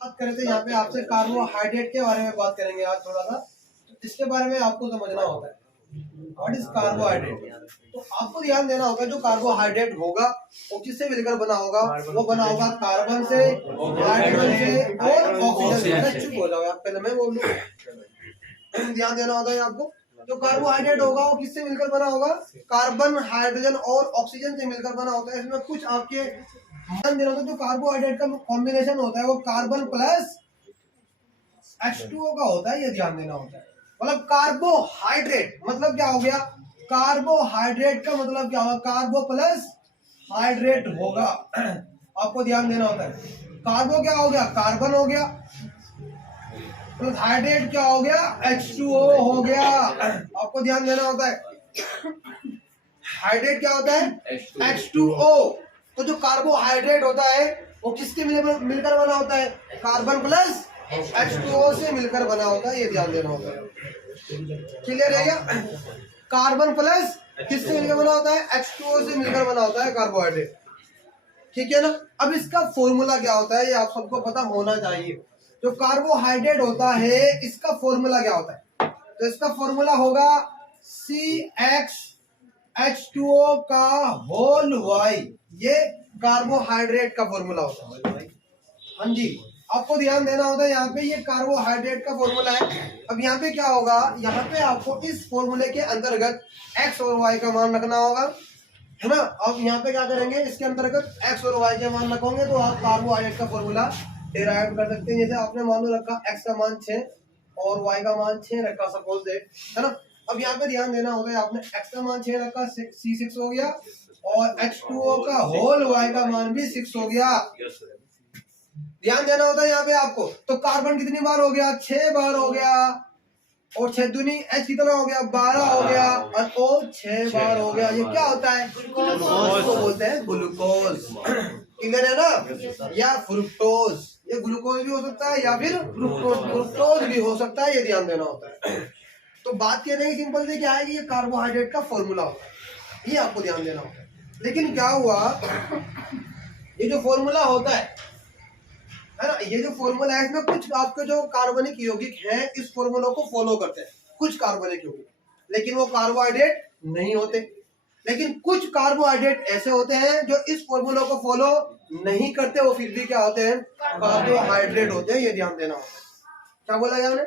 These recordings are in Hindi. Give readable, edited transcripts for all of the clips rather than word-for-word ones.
बात करें तो यहाँ पे आपसे कार्बोहाइड्रेट के बारे में बात करेंगे आज थोड़ा सा। इसके बारे में आपको समझना होता है व्हाट इज कार्बोहाइड्रेट। तो आपको ध्यान देना होगा जो कार्बोहाइड्रेट होगा वो किससे मिलकर बना होगा, वो बना होगा कार्बन से, हाइड्रोजन से और ऑक्सीजन से। चुप हो जाओ आप, पहले मैं बोल दूं। ध्यान देना होगा आपको, जो कार्बोहाइड्रेट होगा वो किससे मिलकर बना होगा, कार्बन, हाइड्रोजन और ऑक्सीजन से मिलकर बना होता है। इसमें कुछ आपके ध्यान देना होता है, जो कार्बोहाइड्रेट का कॉम्बिनेशन होता है वो कार्बन प्लस H2O का होता है, ये ध्यान देना होता है। मतलब कार्बोहाइड्रेट मतलब क्या हो गया, कार्बोहाइड्रेट का मतलब क्या होगा, कार्बो प्लस हाइड्रेट होगा। आपको ध्यान देना होता है, कार्बो क्या हो गया, कार्बन हो गया, प्लस हाइड्रेट क्या हो गया, H2O हो गया। आपको ध्यान देना होता है, हाइड्रेट क्या होता है, H2O। तो जो कार्बोहाइड्रेट होता है वो किसके मिलकर बना होता है, कार्बन प्लस H2O से मिलकर बना होता है, ये ध्यान देना होता है। क्लियर है क्या, कार्बन प्लस किससे मिलकर बना होता है, H2O से मिलकर बना होता है कार्बोहाइड्रेट। ठीक है ना। अब इसका फॉर्मूला क्या होता है ये आप सबको पता होना चाहिए। जो कार्बोहाइड्रेट होता है इसका फॉर्मूला क्या होता है, तो इसका फॉर्मूला होगा CHH2O का होल Y। ये कार्बोहाइड्रेट का फॉर्मूला होता है। हाँ जी, आपको ध्यान देना होता है, यहाँ पे ये कार्बोहाइड्रेट का फॉर्मूला है। अब यहाँ पे क्या होगा, यहाँ पे आपको इस फॉर्मूले के अंतर्गत x और y का मान रखना होगा, है ना। अब यहाँ पे क्या करेंगे, इसके अंतर्गत x और y के मान रखोगे तो आप कार्बोहाइड्रेट का फॉर्मूला डिराइव कर सकते हैं। जैसे आपने मान लो रखा x का मान 6 और y का मान 6 रखा, सपोज दैट, है ना। अब यहाँ पे ध्यान देना होगा, आपने x का मान 6 रखा, C6 हो गया और H2O का होल y का मान भी 6 हो गया। ध्यान देना होता है यहाँ पे आपको। तो कार्बन कितनी बार हो गया, 6 बार हो गया, और 6 दूनी H कितना हो गया, 12 हो गया, और O 6 बार हो गया। ये क्या होता है, इसको बोलते हैं ग्लूकोज। क्लियर है ना, या फ्रुक्टोज। ये ग्लूकोज भी हो सकता है या फिर फ्रुक्टोज भी हो सकता है, ये ध्यान देना होता है। तो बात कहते हैं सिंपल से क्या है कि ये कार्बोहाइड्रेट का फॉर्मूला होता है, ये आपको ध्यान देना होता है। लेकिन क्या हुआ, ये जो फॉर्मूला होता है ना, ये जो फॉर्मूला है इसमें कुछ आपके जो कार्बनिक यौगिक हैं इस फॉर्मूला को फॉलो करते हैं, कुछ कार्बनिक यौगिक, लेकिन वो कार्बोहाइड्रेट नहीं होते। लेकिन कुछ कार्बोहाइड्रेट ऐसे होते हैं जो इस फॉर्मूला को फॉलो नहीं करते, वो फिर भी क्या होते हैं, कार्बोहाइड्रेट होते हैं, ये ध्यान देना होता है। क्या बोला हमने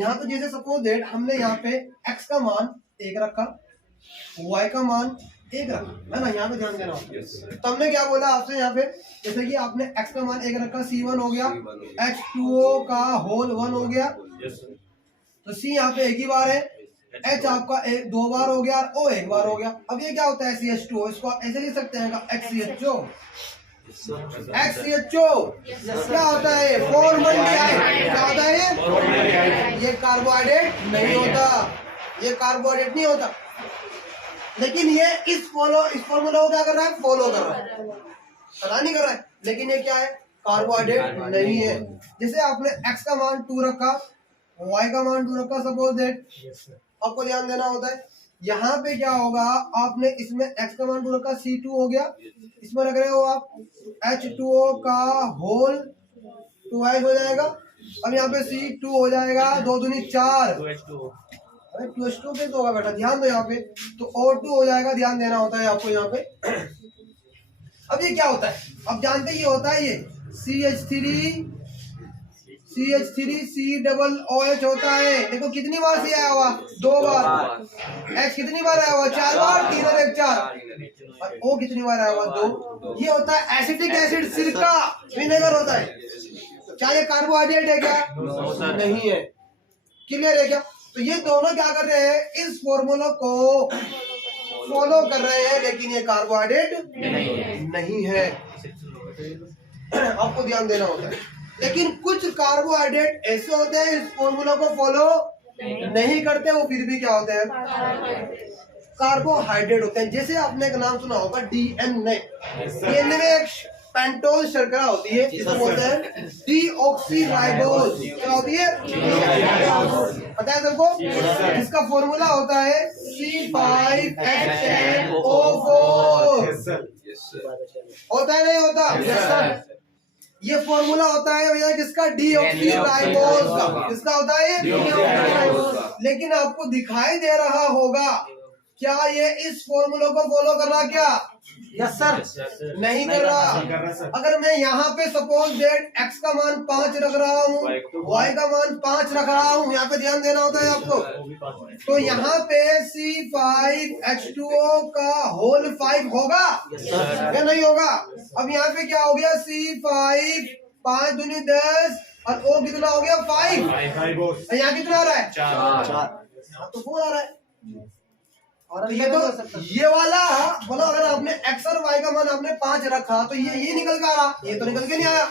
यहाँ पे, जैसे सपोज दैट हमने यहाँ पे x का मान 1 रखा, y का मान 1 रखा, है ना, यहाँ पे ध्यान देना होता है। तो हमने क्या बोला आपसे यहाँ पे, जैसे कि आपने x का मान 1 रखा, C1 हो गया, H2O का होल 1 हो गया, तो C यहाँ पे एक ही बार है, H आपका 2 बार हो गया और O 1 बार हो गया। अब ये क्या होता है, CH2O, इसको ऐसे लिख सकते हैं HCHO। HCHO क्या होता है, फॉर्मल्डिहाइड। क्या होता है ये कार्बोहाइड्रेट नहीं होता, ये कार्बोहाइड्रेट नहीं होता। लेकिन ये इस फॉर्मूला को क्या कर रहा है, फॉलो कर रहा है, पता नहीं कर रहा है, लेकिन ये क्या है, कार्बोहाइड्रेट नहीं है। जैसे आपने x का मान 2 रखा, y का मान 2 रखा, सपोज दैट, आपको ध्यान देना होता है यहाँ पे क्या होगा, आपने इसमें x का मान 2 रखा, C2 हो गया, इसमें रख रहे हो आप H2O का होल 2 हो जाएगा। अब यहाँ पे C2 हो जाएगा, 2 दूनी 4, 2H2 पे तो होगा बेटा, ध्यान दो यहाँ पे, तो O2 हो जाएगा, ध्यान देना होता है आपको यहाँ पे। अब ये क्या होता है, अब जानते ये होता है, ये CH3COOH होता है। देखो कितनी बार से आया हुआ, 2 बार, H कितनी बार आया हुआ, 4 बार, 3 और 1 4, और O कितनी बार आया हुआ, 2। ये होता है एसिटिक एसिड, सिरका, विनेगर होता है। क्या ये कार्बोहाइड्रेट है क्या, नहीं है। क्लियर है क्या। तो ये दोनों क्या कर रहे हैं, इस फॉर्मूला को फॉलो कर रहे हैं, लेकिन ये कार्बोहाइड्रेट नहीं है, आपको ध्यान देना होता है। लेकिन कुछ कार्बोहाइड्रेट ऐसे होते हैं इस फॉर्मूला को फॉलो नहीं करते, वो फिर भी क्या होते हैं, कार्बोहाइड्रेट होते हैं। जैसे आपने एक नाम सुना होगा DNA। DNA में एक पेंटोज शर्करा होती है, इसको बोलते हैं डीऑक्सीराइबोज। क्या होती है, पता है सबको, इसका फॉर्मूला होता है C5H10O4। होता है नहीं होता, ये फॉर्मूला होता है भैया किसका, डीऑक्सीराइबोज का। किसका होता है ये? लेकिन आपको दिखाई दे रहा होगा क्या ये इस फॉर्मूले को फॉलो कर रहा क्या? यस सर, नहीं कर रहा। अगर मैं यहाँ पे सपोज डेट x का मान 5 रख रहा हूँ, y का मान 5 रख रहा हूँ, यहाँ पे ध्यान देना होता है आपको। तो यहाँ पे C5H2O का होल 5 होगा या नहीं होगा? अब यहाँ पे क्या हो गया, C5 5 दूनी 10 और O कितना हो गया 5। यहाँ कितना आ रहा है 4। तो 4 आ रहा है। और ये वाला बोलो, अगर आपने x और y का मान आपने 5 रखा तो ये निकल के आ रहा, ये तो निकल के नहीं आया।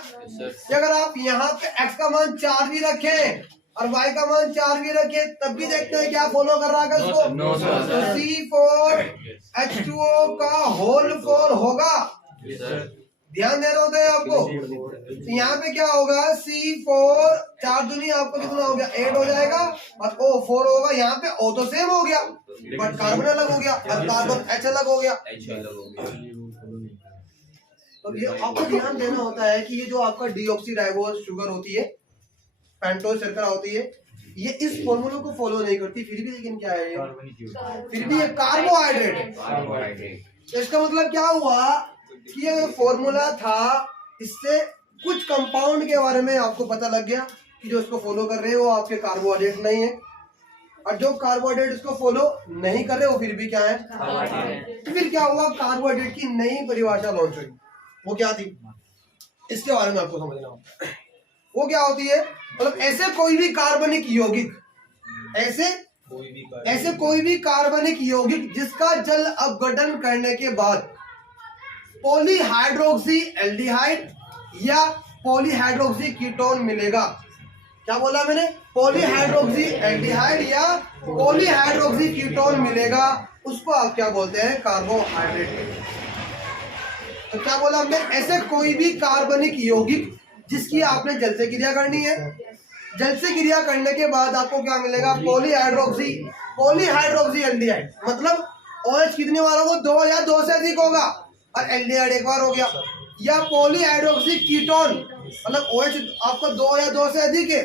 कि अगर आप यहाँ पे x का मान 4 भी रखें और y का मान 4 भी रखें तब भी देखते हैं क्या फॉलो कर रहा है उसको। C4H2O का होल 4 होगा, ध्यान देना होता है आपको। तो यहाँ पे क्या होगा, C4 4 दूनी आपको कितना हो गया 8 हो जाएगा और O 4 होगा। यहाँ पे O तो सेम हो गया बट कार्बन अलग हो गया और कार्बन H अलग हो गया। तो ये आपको ध्यान देना होता है कि ये जो आपका डीऑक्सीराइबोज शुगर होती है, पेंटोज शर्करा होती है, ये इस फॉर्मूले को फॉलो नहीं करती फिर भी, लेकिन क्या है फिर भी ये कार्बोहाइड्रेट है। तो इसका मतलब क्या हुआ कि ये फॉर्मूला था, इससे कुछ कंपाउंड के बारे में आपको पता लग गया कि जो इसको फॉलो कर रहे हैं वो आपके कार्बोहाइड्रेट नहीं है, और जो कार्बोहाइड्रेट इसको फॉलो नहीं कर रहे वो फिर भी क्या है। तो फिर क्या हुआ, कार्बोहाइड्रेट की नई परिभाषा लॉन्च हुई। वो क्या थी, इसके बारे में आपको समझना होगा। वो क्या होती है, मतलब ऐसे कोई भी कार्बनिक यौगिक, ऐसे कोई भी कार्बनिक यौगिक जिसका जल अपघटन करने के बाद पॉलीहाइड्रोक्सी एल्डिहाइड या पॉलीहाइड्रोक्सी कीटोन मिलेगा। क्या बोला मैंने, पॉलीहाइड्रोक्सी एल्डिहाइड या पॉलीहाइड्रोक्सी कीटोन मिलेगा, उसको आप क्या बोलते हैं, कार्बोहाइड्रेट। तो क्या बोला हमने, ऐसे कोई भी कार्बनिक यौगिक जिसकी आपने जल से क्रिया करनी है, जल से क्रिया करने के बाद आपको क्या मिलेगा, पॉलीहाइड्रोक्सी एल्डिहाइड। मतलब OH कितने बार होगा, 2 या 2 से अधिक होगा और एल्डिहाइड एक बार हो गया। या पॉलीहाइड्रोक्सी कीटोन, मतलब OH आपको 2 या 2 से अधिक है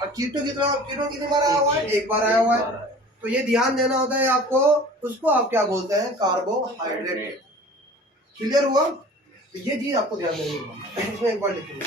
और कीटोन कितनी बार आया हुआ है, एक बार आया हुआ है। तो ये ध्यान देना होता है आपको, उसको आप क्या बोलते हैं, कार्बोहाइड्रेट। क्लियर हुआ? तो ये चीज आपको ध्यान देनी होगी, इसमें एक बार लिखेंगे।